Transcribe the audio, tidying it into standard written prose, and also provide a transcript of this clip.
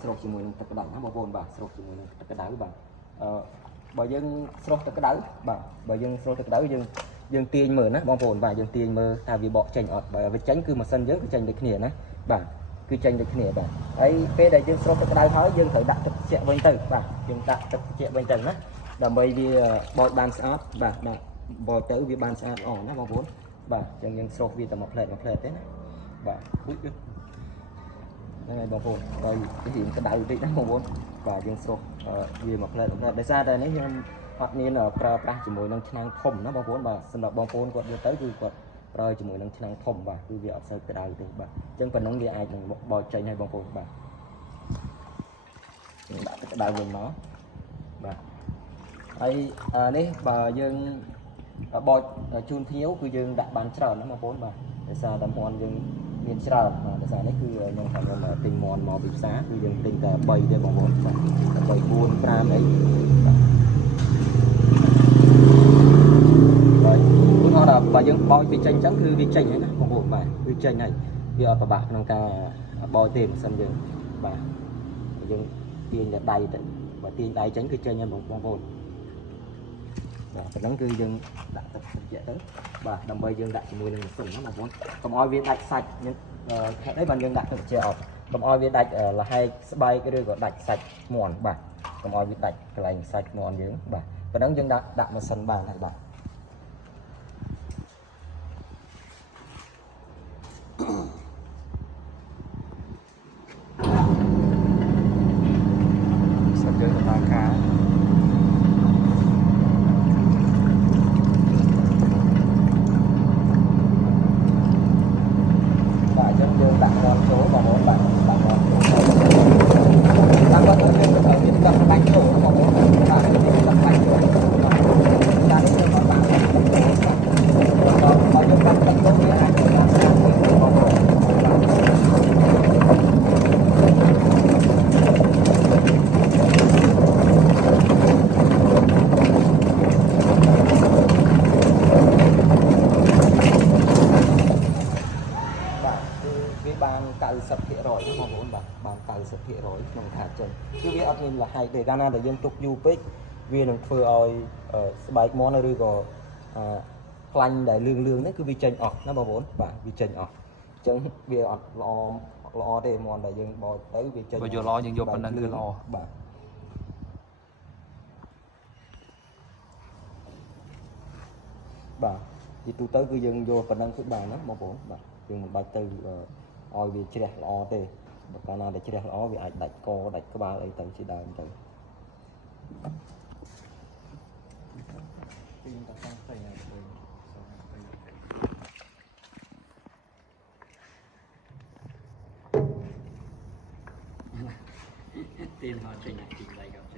ស្រោបជាមួយនឹងទឹកក្តៅណាបងប្អូនបាទស្រោបជាមួយនឹងទឹកក្តៅបាទបើយើងស្រោបទឹកក្តៅបាទបើយើងស្រោបទឹកក្តៅយើងទាញមើលណាបងប្អូនបាទយើងទាញមើលថាវាបកចេញអត់បើវាចេញគឺម៉ាស៊ីនយើងគឺចេញដូចគ្នាណាបាទគឺចេញដូចគ្នាបាទហើយពេលដែលយើងស្រោបទឹកក្តៅហើយយើងត្រូវដាក់ទឹកត្រជាក់វិញទៅបាទយើងដាក់ទឹកត្រជាក់វិញទៅណាដើម្បីវាបកបានស្អាតបាទដាក់បកទៅវាបានស្អាតល្អណាបងប្អូនបាទអញ្ចឹងយើងស្រោបវាតែមួយផ្លែតទេណាបាទហ្នឹងហើយបងប្អូនហើយរៀងក្តៅតិចណាបងប្អូនបាទយើងស្រោបវាមួយផ្លែតដោយសារតែនេះខ្ញុំអត់មានប្រើប្រាស់ជាមួយនឹងឆ្នាំងធំណាបងប្អូនបាទសម្រាប់បងប្អូនគាត់យកទៅគឺគាត់ប្រើជាមួយនឹងឆ្នាំងធំបាទគឺវាអត់សូវក្តៅទេបាទអញ្ចឹងប៉ុណ្ណឹងវាអាចនឹងបកចេញឲ្យបងប្អូនបាទដាក់ទឹកក្តៅវិញមកបាទហើយនេះបើយើងបកជូនភ្ញៀវគឺយើងដាក់បានច្រើនណាបងប្អូនបាទដោយសារតែមាន់យើងមានច្រើនបាទដោយសារនេះគឺខ្ញុំថាខ្ញុំទិញមាន់មកពីផ្សារគឺយើងទិញតែ3ទេបងប្អូនបាទ3 4 5អីបាទឧទាហរណ៍បើយើងបោចវាចេញអញ្ចឹងគឺវាចេញហើយណាបងប្អូនបាទគឺចេញហើយវាអត់ប្របាក់ក្នុងការបោចទេមិនសិនយើងបាទយើងទាញតែដៃទៅបើទាញដៃចេញគឺចេញហើយបងប្អូនបាទប៉ុណ្ណឹងគឺយើងដាក់ទឹកត្រជាក់ទៅបាទដើម្បីយើងដាក់ជាមួយនឹងម៉ាស៊ីនណាបងប្អូនកុំឲ្យវាដាច់សាច់ហេតុអីបានយើងដាក់ទឹកត្រជាក់អត់កុំឲ្យវាដាច់លហែកស្បែកឬក៏ដាច់សាច់មាន់បាទកុំឲ្យវាដាច់កន្លែងសាច់មាន់យើងបាទប៉ុណ្ណឹងយើងដាក់ម៉ាស៊ីនបានហើយបាទសិនយើងដំណើរការយើងដាក់មាន់ចូលបងប្អូនបាទដាក់មាន់ចូលតាមគាត់យើងត្រូវមានទឹកបាច់ចូលបងប្អូនបាទមានទឹកបាច់ចូលបាទតាមនេះយើងអត់បានទឹកចូលបើយើងដាក់ទឹកចូលវាអាចធ្វើបានស្អាតជាងបងប្អូនបាន 90% បងប្អូនបាទបាន 90% ក្នុងថាចេញគឺវាអត់មានលហែកទេកាលណាដែលយើងទុកយូរពេកវានឹងធ្វើឲ្យស្បែកមាន់ឬក៏ខ្លាញ់ដែលលឿងនេះគឺវាចេញអស់ណាបងប្អូនបាទវាចេញអស់អញ្ចឹងវាអត់ល្អទេមាន់ដែលយើងបោចទៅវាចេញបើយកល្អយើងយកប៉ុណ្ណឹងគឺល្អបាទបាទទីទូទៅគឺយើងយកប៉ុណ្ណឹងគឺបានណាបងប្អូនបាទយើងមិនបាច់ទៅឲ្យវាជ្រះល្អទេបើកាលណាដែលជ្រះល្អវាអាចដាច់កដាច់ក្បាលអីទៅជាដើមទៅពីតតាំងផ្សេងហើយตีนเขาเฉยๆตีนอะไรกับเฉย